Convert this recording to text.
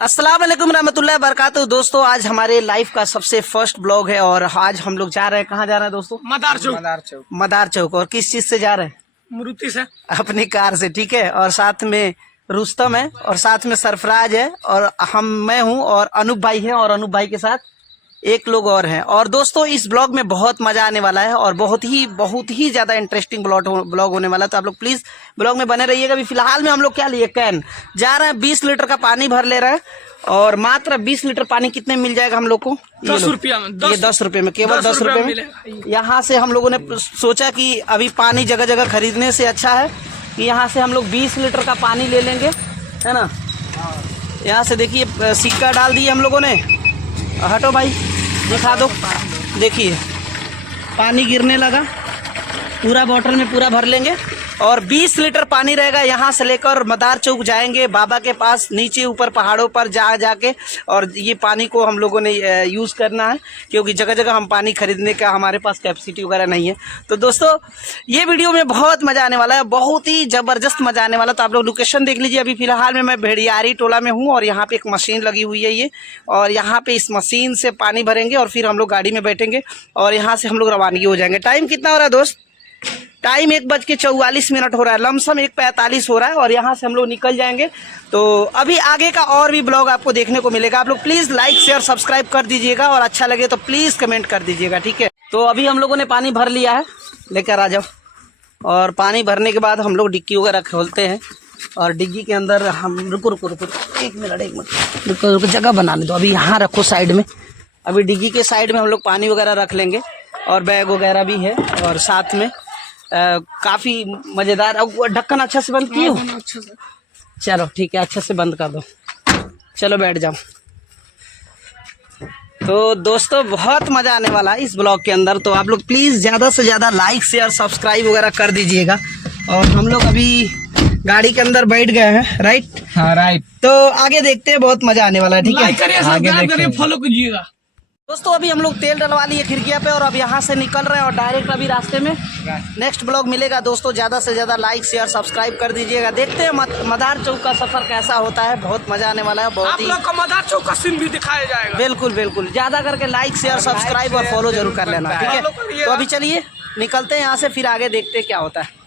अस्सलाम वालेकुम रहमतुल्लाहि बरकातहू। दोस्तों आज हमारे लाइफ का सबसे फर्स्ट ब्लॉग है और आज हम लोग जा रहे हैं, कहाँ जा रहे हैं दोस्तों? मदार चौक। और किस चीज से जा रहे हैं? मारुति से, अपनी कार से, ठीक है। और साथ में रुस्तम है और साथ में सरफराज है और मैं हूँ और अनूप भाई है और अनूप भाई के साथ एक लोग और हैं। और दोस्तों इस ब्लॉग में बहुत मजा आने वाला है और बहुत ही ज्यादा इंटरेस्टिंग ब्लॉग होने वाला है, तो आप लोग प्लीज ब्लॉग में बने रहिएगा। अभी फिलहाल में हम लोग क्या लिए, कैन जा रहे हैं, 20 लीटर का पानी भर ले रहे हैं और मात्र 20 लीटर पानी कितने मिल जाएगा हम लोग को? 10 रुपया में। ये 10 रुपए में, केवल 10 रुपए में। यहाँ से हम लोगों ने सोचा कि अभी पानी जगह जगह खरीदने से अच्छा है कि यहाँ से हम लोग 20 लीटर का पानी ले लेंगे, है ना। यहाँ से देखिए सिक्का डाल दिए हम लोगों ने। हटो भाई, दिखा दो। देखिए पानी गिरने लगा, पूरा बोतल में पूरा भर लेंगे और 20 लीटर पानी रहेगा। यहाँ से लेकर मदार चौक जाएंगे, बाबा के पास, नीचे ऊपर पहाड़ों पर जाके और ये पानी को हम लोगों ने यूज़ करना है क्योंकि जगह जगह हम पानी खरीदने का हमारे पास कैपेसिटी वगैरह नहीं है। तो दोस्तों ये वीडियो में बहुत मज़ा आने वाला है, बहुत ही ज़बरदस्त मज़ा आने वाला। तो आप लोग लोकेशन देख लीजिए। अभी फिलहाल में मैं भेड़ियारी टोला में हूँ और यहाँ पे एक मशीन लगी हुई है ये, और यहाँ पे इस मशीन से पानी भरेंगे और फिर हम लोग गाड़ी में बैठेंगे और यहाँ से हम लोग रवानगी हो जाएंगे। टाइम कितना हो रहा है दोस्त? टाइम 1:44 हो रहा है, लमसम 1:45 हो रहा है और यहाँ से हम लोग निकल जाएंगे। तो अभी आगे का और भी ब्लॉग आपको देखने को मिलेगा। आप लोग प्लीज़ लाइक शेयर सब्सक्राइब कर दीजिएगा और अच्छा लगे तो प्लीज़ कमेंट कर दीजिएगा, ठीक है। तो अभी हम लोगों ने पानी भर लिया है, लेकर आ जाओ। और पानी भरने के बाद हम लोग डिक्की वगैरह खोलते हैं और डिग्गी के अंदर हम रुको एक मिनट रुको, जगह बनाने दो। अभी यहाँ रखो साइड में। अभी डिग्गी के साइड में हम लोग पानी वगैरह रख लेंगे और बैग वगैरह भी है और साथ में काफी मजेदार। ढक्कन अच्छा से बंद किए हो? चलो ठीक है, अच्छे से बंद कर दो। चलो बैठ जाओ। तो दोस्तों बहुत मजा आने वाला है इस ब्लॉग के अंदर, तो आप लोग प्लीज ज्यादा से ज्यादा लाइक शेयर सब्सक्राइब वगैरह कर दीजिएगा। और हम लोग अभी गाड़ी के अंदर बैठ गए हैं, राइट? हाँ राइट। तो आगे देखते हैं, बहुत मजा आने वाला है, ठीक है। लाइक करिए, सब्सक्राइब करिए, फॉलो कीजिएगा। दोस्तों अभी हम लोग तेल डलवा लिए खिड़किया पे और अब यहाँ से निकल रहे हैं और डायरेक्ट अभी रास्ते में नेक्स्ट ब्लॉग मिलेगा। दोस्तों ज़्यादा से ज़्यादा लाइक शेयर सब्सक्राइब कर दीजिएगा। देखते हैं मदार चौक का सफ़र कैसा होता है, बहुत मज़ा आने वाला है। बहुत ही आप लोग को मदार चौक का सीन भी दिखाया जाएगा। बिल्कुल ज़्यादा करके लाइक शेयर सब्सक्राइब और फॉलो जरूर कर लेना, ठीक है। तो अभी चलिए निकलते हैं यहाँ से, फिर आगे देखते हैं क्या होता है।